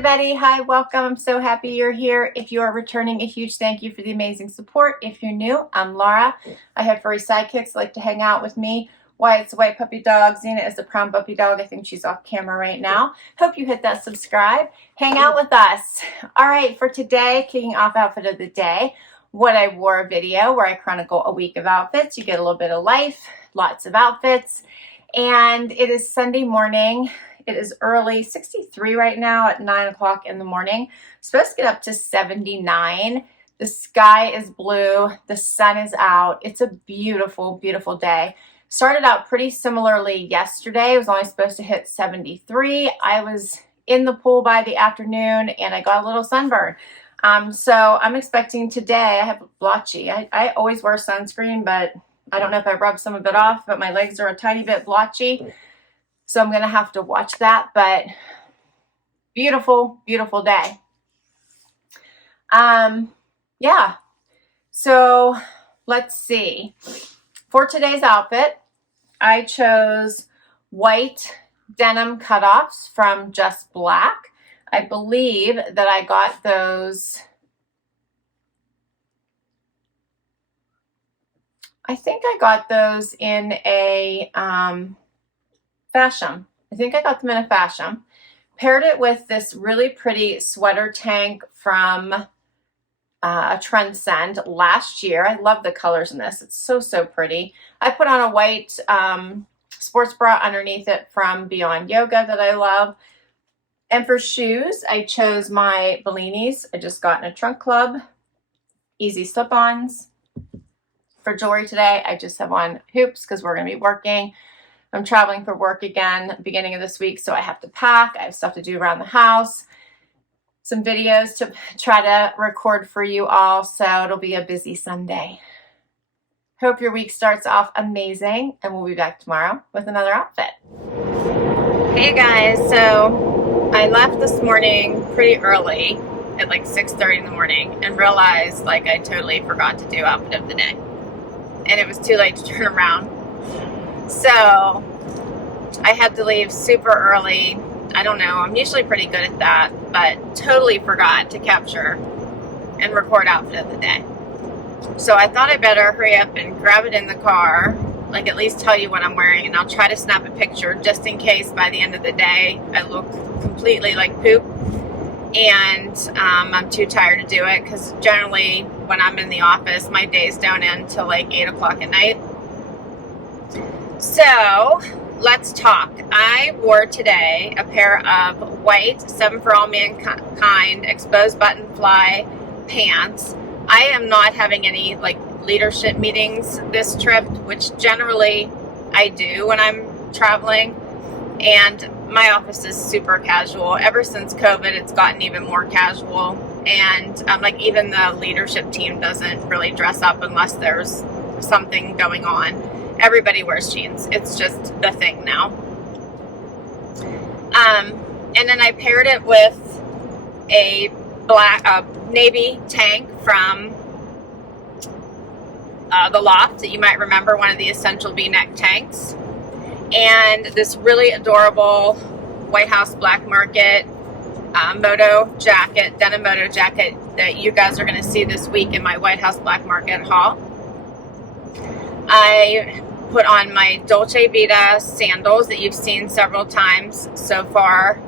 everybody. Hi, welcome. I'm so happy you're here. If you are returning, a huge thank you for the amazing support. If you're new, I'm Laura. I have furry sidekicks that like to hang out with me. Wyatt's a white puppy dog. Xena is a brown puppy dog. I think she's off camera right now. Hope you hit that subscribe. Hang out with us. All right, for today, kicking off outfit of the day, what I wore video where I chronicle a week of outfits. You get a little bit of life, lots of outfits. And it is Sunday morning. It is early, 63 right now at 9 o'clock in the morning. Supposed to get up to 79. The sky is blue. The sun is out. It's a beautiful, beautiful day. Started out pretty similarly yesterday. It was only supposed to hit 73. I was in the pool by the afternoon and I got a little sunburn. So I'm expecting today, I have blotchy. I always wear sunscreen, but I don't know if I rubbed some of it off, but my legs are a tiny bit blotchy. So I'm going to have to watch that, but beautiful, beautiful day. Yeah. So let's see. For today's outfit, I chose white denim cutoffs from Just Black. I believe that I got those. I think I got those in a Fashom. I think I got them in a Fashom. Paired it with this really pretty sweater tank from a Trendsend last year. I love the colors in this. It's so, so pretty. I put on a white sports bra underneath it from Beyond Yoga that I love. And for shoes, I chose my Bellinis. I just got in a trunk club. Easy slip-ons. For jewelry today, I just have on hoops because we're going to be working. I'm traveling for work again beginning of this week, so I have to pack. I have stuff to do around the house. Some videos to try to record for you all, so it'll be a busy Sunday. Hope your week starts off amazing, and we'll be back tomorrow with another outfit. Hey guys, so I left this morning pretty early at like 6:30 in the morning and realized like I totally forgot to do outfit of the day. And it was too late to turn around. So I had to leave super early. I don't know, I'm usually pretty good at that, but totally forgot to capture and record outfit of the day. So I thought I better hurry up and grab it in the car, like at least tell you what I'm wearing, and I'll try to snap a picture just in case by the end of the day I look completely like poop and I'm too tired to do it, because generally when I'm in the office my days don't end till like 8 o'clock at night. So let's talk. I wore today a pair of white 7 for All Mankind exposed button fly pants. I am not having any like leadership meetings this trip, which generally I do when I'm traveling, and my office is super casual. Ever since COVID, it's gotten even more casual, and like even the leadership team doesn't really dress up unless there's something going on. Everybody wears jeans. It's just the thing now. And then I paired it with a navy tank from the Loft that you might remember, one of the essential V-neck tanks, and this really adorable White House Black Market moto jacket, denim moto jacket that you guys are going to see this week in my White House Black Market haul. I put on my Dolce Vita sandals that you've seen several times so far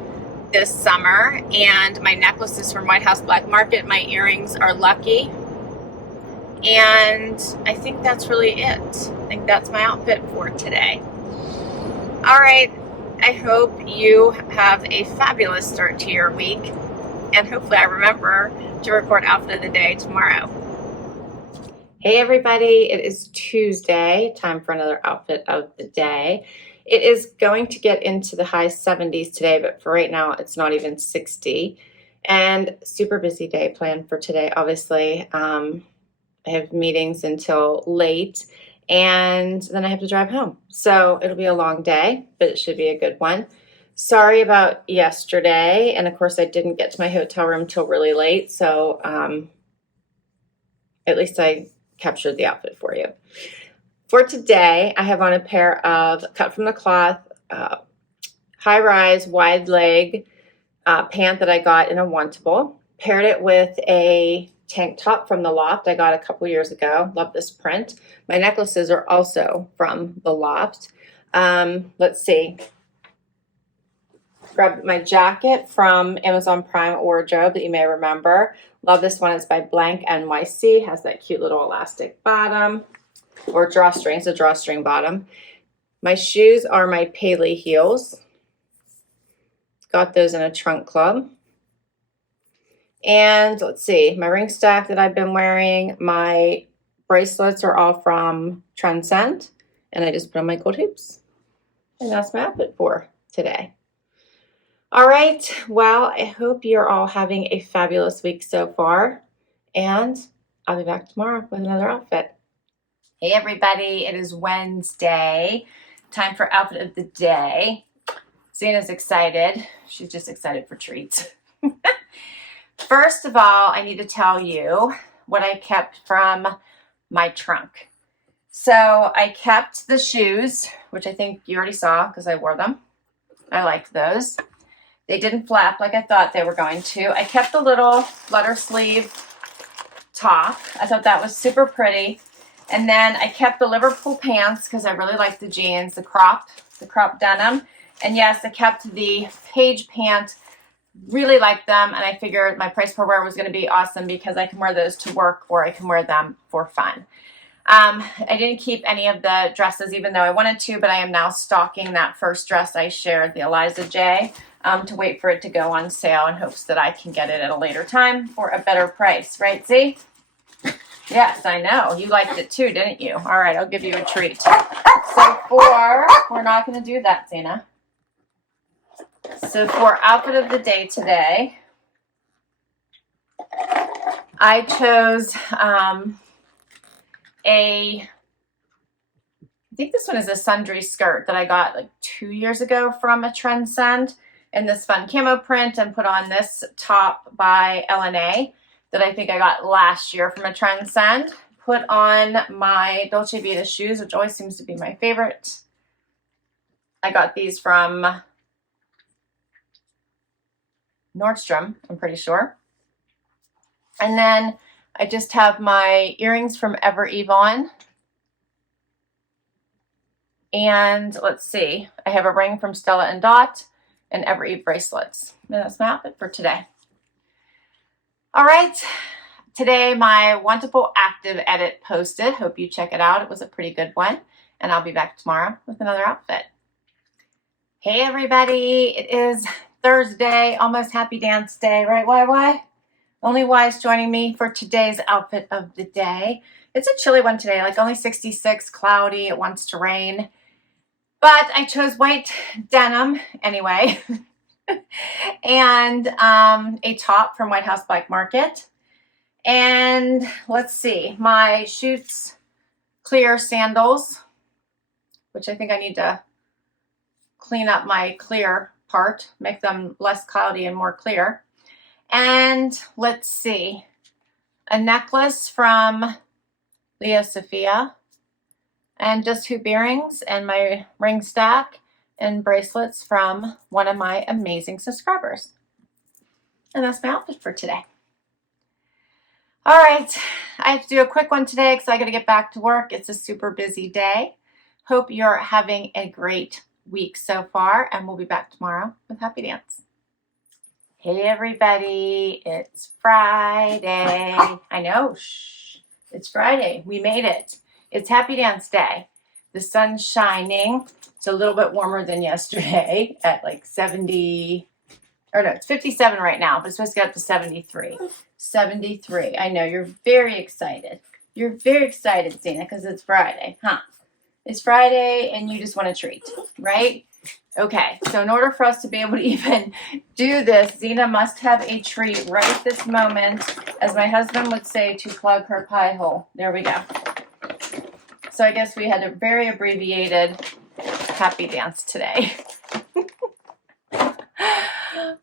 this summer, and my necklace is from White House Black Market. My earrings are Lucky, and I think that's really it. I think that's my outfit for today. All right, I hope you have a fabulous start to your week, and hopefully I remember to record outfit of the day tomorrow. Hey everybody, it is Tuesday, time for another outfit of the day. It is going to get into the high 70s today, but for right now it's not even 60. And super busy day planned for today, obviously. I have meetings until late, and then I have to drive home. So it'll be a long day, but it should be a good one. Sorry about yesterday, and of course I didn't get to my hotel room till really late, so at least I captured the outfit for you. For today, I have on a pair of cut from the cloth, high-rise, wide leg pant that I got in a Wantable. Paired it with a tank top from the Loft I got a couple years ago. Love this print. My necklaces are also from the Loft. Let's see. Grabbed my jacket from Amazon Prime wardrobe that you may remember. Love this one. It's by Blank NYC. Has that cute little elastic bottom, or drawstring. It's a drawstring bottom. My shoes are my Paley heels. Got those in a trunk club. And let's see, my ring stack that I've been wearing, my bracelets are all from Trendsend, and I just put on my gold hoops. And that's my outfit for today. All right, well, I hope you're all having a fabulous week so far, and I'll be back tomorrow with another outfit. Hey everybody, it is Wednesday. Time for outfit of the day. Zena's excited. She's just excited for treats. First of all, I need to tell you what I kept from my trunk. So I kept the shoes, which I think you already saw because I wore them. I liked those. They didn't flap like I thought they were going to. I kept the little flutter sleeve top. I thought that was super pretty. And then I kept the Liverpool pants because I really like the jeans, the crop denim. And yes, I kept the Page pant. Really like them, and I figured my price per wear was going to be awesome because I can wear those to work or I can wear them for fun. I didn't keep any of the dresses even though I wanted to, but I am now stocking that first dress I shared, the Eliza J, to wait for it to go on sale in hopes that I can get it at a later time for a better price. Right, Z? Yes, I know. You liked it too, didn't you? All right, I'll give you a treat. So we're not going to do that, Zena. So for outfit of the day today, I chose I think this one is a Sundry skirt that I got like 2 years ago from a Trendsend in this fun camo print, and put on this top by LNA that I think I got last year from a Trendsend. Put on my Dolce Vita shoes, which always seems to be my favorite. I got these from Nordstrom, I'm pretty sure. And then I just have my earrings from Evereve on. And let's see, I have a ring from Stella Dot and Evereve bracelets. And that's my outfit for today. All right, today my Wantable active edit posted. Hope you check it out. It was a pretty good one. And I'll be back tomorrow with another outfit. Hey everybody, it is Thursday, almost happy dance day, right? Why? Only Y is joining me for today's outfit of the day. It's a chilly one today, like only 66, cloudy, it wants to rain. But I chose white denim anyway. And a top from White House Black Market. And let's see, my Schutz clear sandals, which I think I need to clean up my clear part, make them less cloudy and more clear. And let's see, a necklace from Leo Sophia, and just hoop earrings, and my ring stack and bracelets from one of my amazing subscribers. And that's my outfit for today. All right, I have to do a quick one today because I got to get back to work. It's a super busy day. Hope you're having a great week so far, and we'll be back tomorrow with Happy Dance. Hey everybody, it's Friday. I know, shh, it's Friday. We made it. It's Happy Dance Day. The sun's shining. It's a little bit warmer than yesterday at like 70, or no, it's 57 right now, but it's supposed to get up to 73. 73. I know, you're very excited. You're very excited, Zena, because it's Friday, huh? It's Friday and you just want a treat, right? Okay, so in order for us to be able to even do this, Zena must have a treat right at this moment, as my husband would say, to plug her pie hole. There we go. So I guess we had a very abbreviated Happy Dance today.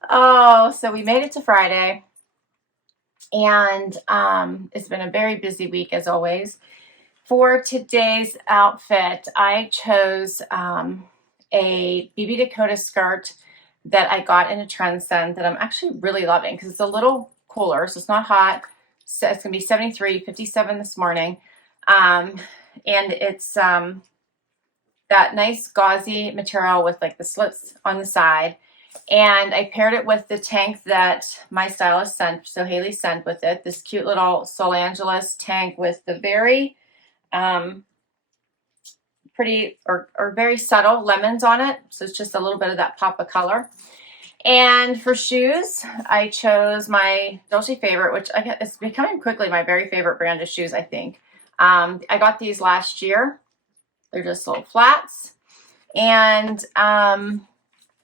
Oh, so we made it to Friday, and it's been a very busy week as always. For today's outfit, I chose a BB Dakota skirt that I got in a Trendsend that I'm actually really loving because it's a little cooler, so it's not hot. So it's going to be 73, 57 this morning. And it's that nice gauzy material with like the slits on the side. And I paired it with the tank that my stylist sent, so Haley sent with it, this cute little Sol Angeles tank with the very pretty or very subtle lemons on it. So it's just a little bit of that pop of color. And for shoes, I chose my Dolce favorite, which it's becoming quickly my very favorite brand of shoes, I think. I got these last year. They're just little flats. And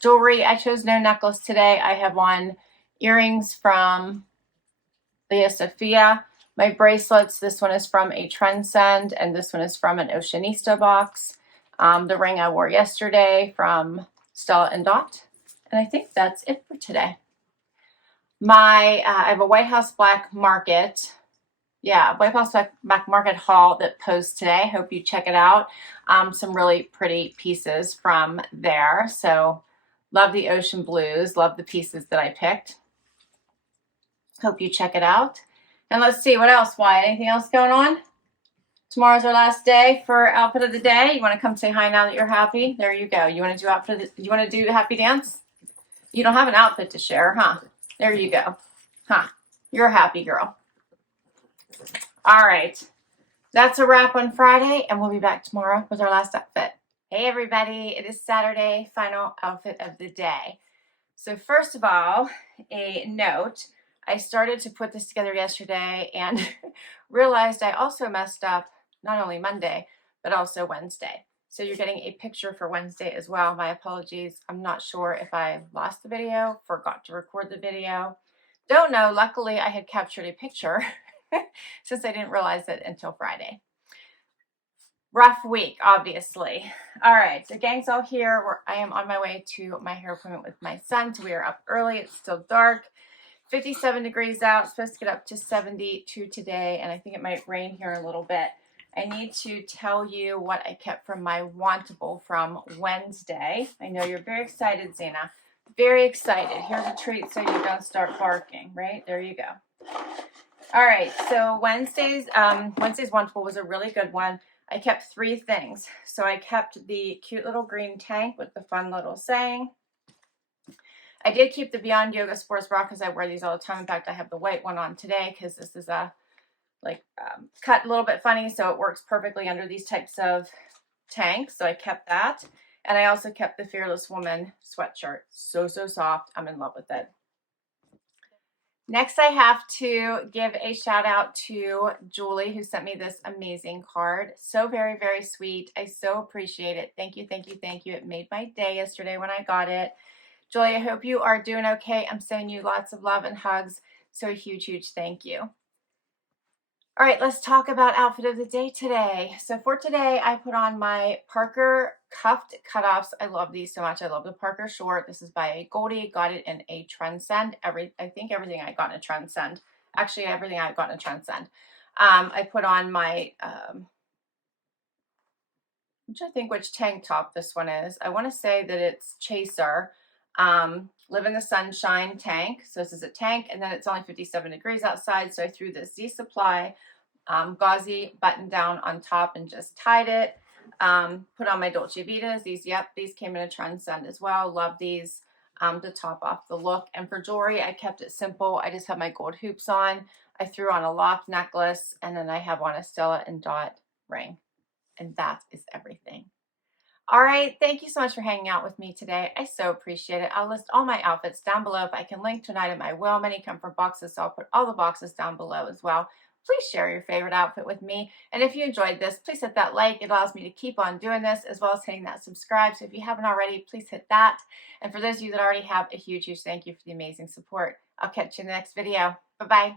jewelry, I chose no necklace today. I have on earrings from Via Sophia. My bracelets, this one is from a Trendsend, and this one is from an Oceanista box. The ring I wore yesterday from Stella Dot. And I think that's it for today. I have a White House Black Market. Yeah, White House Black Market haul that posts today. Hope you check it out. Some really pretty pieces from there. So love the ocean blues. Love the pieces that I picked. Hope you check it out. And let's see, what else? Why? Anything else going on? Tomorrow's our last day for outfit of the day. You want to come say hi now that you're happy? There you go. You want to do happy dance? You don't have an outfit to share, huh? There you go. Huh. You're a happy girl. All right. That's a wrap on Friday, and we'll be back tomorrow with our last outfit. Hey, everybody. It is Saturday, final outfit of the day. So first of all, a note. I started to put this together yesterday and realized I also messed up not only Monday, but also Wednesday. So you're getting a picture for Wednesday as well. My apologies. I'm not sure if I lost the video, forgot to record the video. Don't know. Luckily, I had captured a picture since I didn't realize it until Friday. Rough week, obviously. All right, so gang's all here. I am on my way to my hair appointment with my son. So we are up early. It's still dark. 57 degrees out. Supposed to get up to 72 today, and I think it might rain here a little bit. I need to tell you what I kept from my Wantable from Wednesday. I know you're very excited, Zena. Very excited. Here's a treat so you don't start barking, right? There you go. All right, so Wednesday's Wantable was a really good one. I kept 3 things. So I kept the cute little green tank with the fun little saying. I did keep the Beyond Yoga Sports Bra because I wear these all the time. In fact, I have the white one on today because this is a cut a little bit funny, so it works perfectly under these types of tanks. So I kept that. And I also kept the Fearless Woman sweatshirt. So soft. I'm in love with it. Next, I have to give a shout out to Julie, who sent me this amazing card. So very, very sweet. I so appreciate it. Thank you, thank you, thank you. It made my day yesterday when I got it. Julie, I hope you are doing okay. I'm sending you lots of love and hugs. So a huge, huge thank you. All right, let's talk about outfit of the day today. So for today, I put on my Parker cuffed cutoffs. I love these so much. I love the Parker short. This is by Agolde. Got it in a Trendsend. I think everything I got in a Trendsend. Actually, everything I got in a Trendsend. I put on my, I'm trying to think which tank top this one is. I want to say that it's Chaser. Live in the Sunshine tank. So this is a tank, and then it's only 57 degrees outside. So I threw this Z Supply gauzy button down on top and just tied it. Put on my Dolce Vitas. These came in a Trendsend as well. Love these to top off the look. And for jewelry, I kept it simple. I just have my gold hoops on. I threw on a Loft necklace, and then I have on a Stella Dot ring. And that is everything. All right, thank you so much for hanging out with me today. I so appreciate it. I'll list all my outfits down below. If I can link to an item, I will. Many come from boxes, so I'll put all the boxes down below as well. Please share your favorite outfit with me. And if you enjoyed this, please hit that like. It allows me to keep on doing this, as well as hitting that subscribe. So if you haven't already, please hit that. And for those of you that already have, a huge, huge thank you for the amazing support. I'll catch you in the next video. Bye-bye.